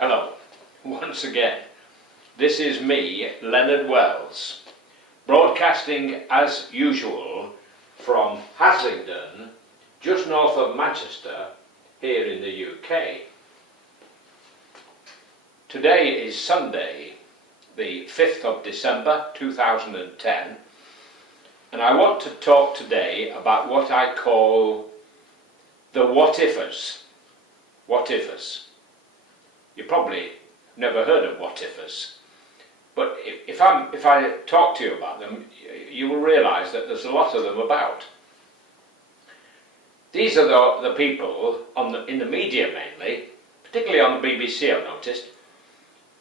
Hello, once again. This is me, Leonard Wells, broadcasting as usual from Haslingden, just north of Manchester, here in the UK. Today is Sunday, the 5th of December 2010, and I want to talk today about what I call the what-ifers. What-ifers. You probably never heard of what-ifers, but if I talk to you about them, you will realise that there's a lot of them about. These are the people in the media mainly, particularly on the BBC I've noticed,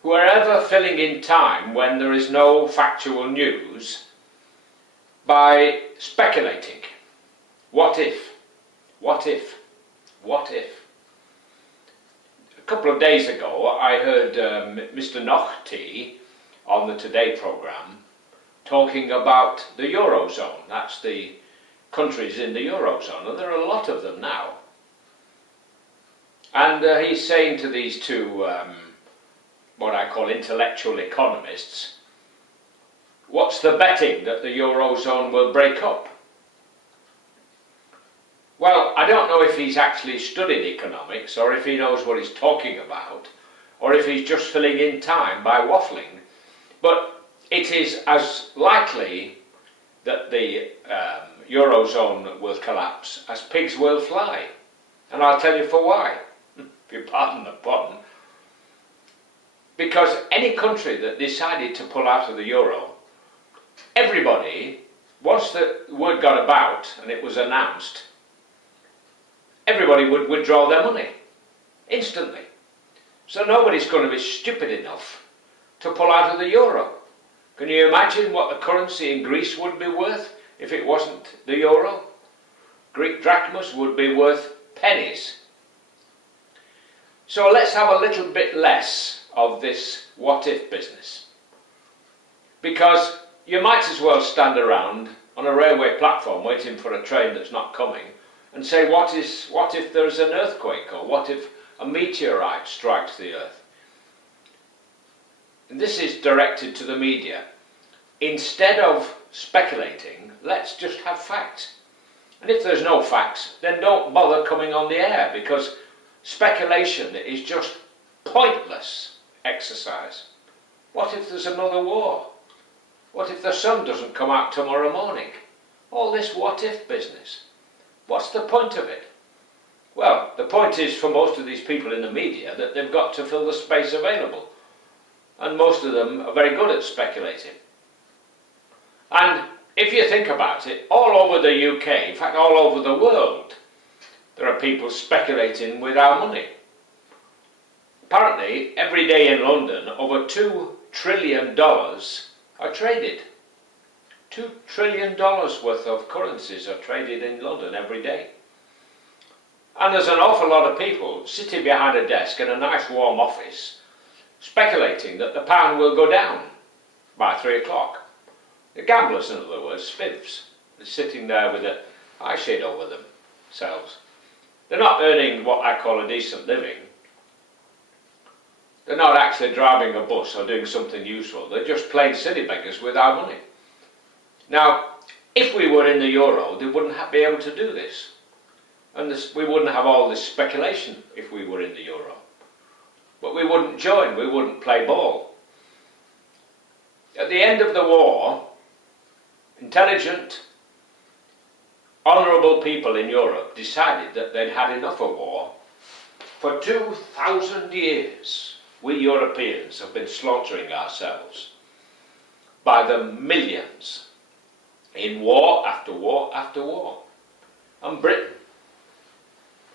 who are ever filling in time when there is no factual news by speculating. What if? What if? What if? A couple of days ago I heard Mr. Nochty on the Today programme talking about the Eurozone. That's the countries in the Eurozone, and there are a lot of them now. And he's saying to these two, what I call intellectual economists, what's the betting that the Eurozone will break up? Well, I don't know if he's actually studied economics, or if he knows what he's talking about, or if he's just filling in time by waffling, but it is as likely that the Eurozone will collapse as pigs will fly. And I'll tell you for why, if you pardon the pun. Because any country that decided to pull out of the Euro, everybody, once the word got about and it was announced, everybody would withdraw their money instantly. So nobody's going to be stupid enough to pull out of the Euro. Can you imagine what the currency in Greece would be worth if it wasn't the Euro? Greek drachmas would be worth pennies. So let's have a little bit less of this what-if business. Because you might as well stand around on a railway platform waiting for a train that's not coming and say, what if there's an earthquake, or what if a meteorite strikes the earth? And this is directed to the media. Instead of speculating, let's just have facts. And if there's no facts, then don't bother coming on the air, because speculation is just pointless exercise. What if there's another war? What if the sun doesn't come out tomorrow morning? All this what-if business. What's the point of it? Well, the point is, for most of these people in the media, that they've got to fill the space available. And most of them are very good at speculating. And if you think about it, all over the UK, in fact all over the world, there are people speculating with our money. Apparently, every day in London, over $2 trillion are traded. $2 trillion worth of currencies are traded in London every day. And there's an awful lot of people sitting behind a desk in a nice warm office speculating that the pound will go down by 3 o'clock. The gamblers, in other words, spivs, are sitting there with an eye shade over themselves. They're not earning what I call a decent living. They're not actually driving a bus or doing something useful. They're just plain silly beggars with our money. Now, if we were in the Euro, they wouldn't be able to do this. And we wouldn't have all this speculation if we were in the Euro. But we wouldn't join, we wouldn't play ball. At the end of the war, intelligent, honourable people in Europe decided that they'd had enough of war. For 2,000 years, we Europeans have been slaughtering ourselves by the millions in war after war after war. And Britain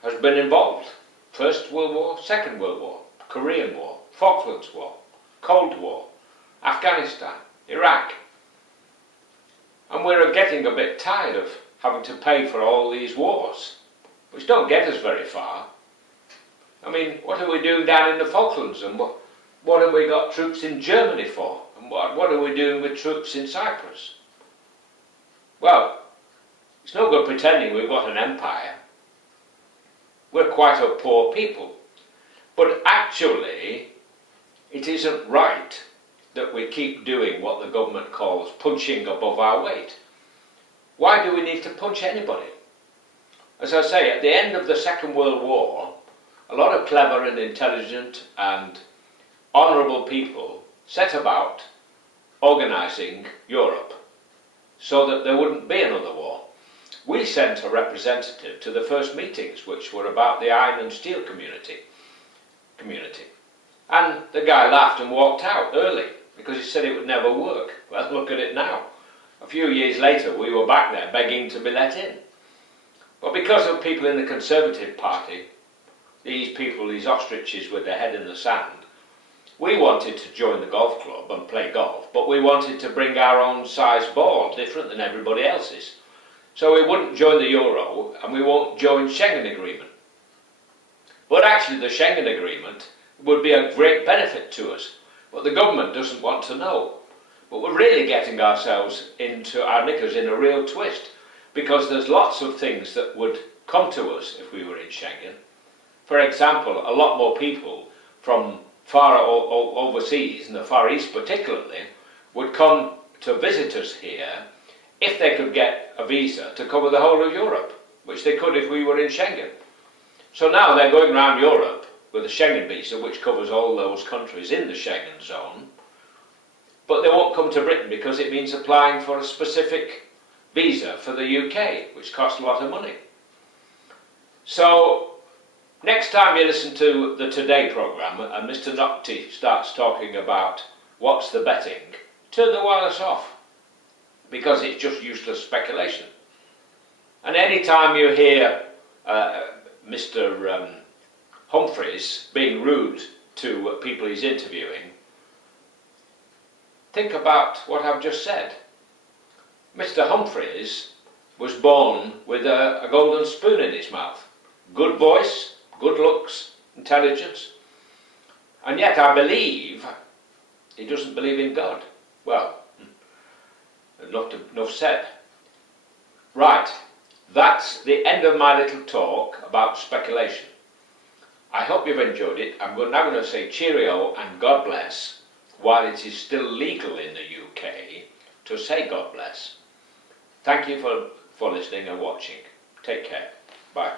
has been involved. First World War, Second World War, Korean War, Falklands War, Cold War, Afghanistan, Iraq. And we're getting a bit tired of having to pay for all these wars, which don't get us very far. I mean, what are we doing down in the Falklands, and what have we got troops in Germany for? And what are we doing with troops in Cyprus? Well, it's no good pretending we've got an empire. We're quite a poor people. But actually, it isn't right that we keep doing what the government calls punching above our weight. Why do we need to punch anybody? As I say, at the end of the Second World War, a lot of clever and intelligent and honourable people set about organising Europe so that there wouldn't be another war. We sent a representative to the first meetings, which were about the iron and steel community. And the guy laughed and walked out early because he said it would never work. Well, look at it now. A few years later, we were back there begging to be let in. But because of people in the Conservative Party, these people, these ostriches with their head in the sand, we wanted to join the golf club and play golf, but we wanted to bring our own size ball, different than everybody else's. So we wouldn't join the Euro and we won't join Schengen Agreement. But actually the Schengen Agreement would be a great benefit to us, but the government doesn't want to know. But we're really getting ourselves into our knickers in a real twist, because there's lots of things that would come to us if we were in Schengen. For example, a lot more people from far overseas, in the Far East particularly, would come to visit us here if they could get a visa to cover the whole of Europe, which they could if we were in Schengen. So now they're going around Europe with a Schengen visa, which covers all those countries in the Schengen zone, but they won't come to Britain because it means applying for a specific visa for the UK, which costs a lot of money. So next time you listen to the Today programme and Mr. Nocti starts talking about what's the betting, turn the wireless off, because it's just useless speculation. And any time you hear Mr. Humphreys being rude to people he's interviewing, think about what I've just said. Mr. Humphreys was born with a golden spoon in his mouth. Good voice, good looks, intelligence, and yet I believe he doesn't believe in God. Well, enough said. Right, that's the end of my little talk about speculation. I hope you've enjoyed it. I'm now going to say cheerio and God bless, while it is still legal in the UK to say God bless. Thank you for listening and watching. Take care. Bye.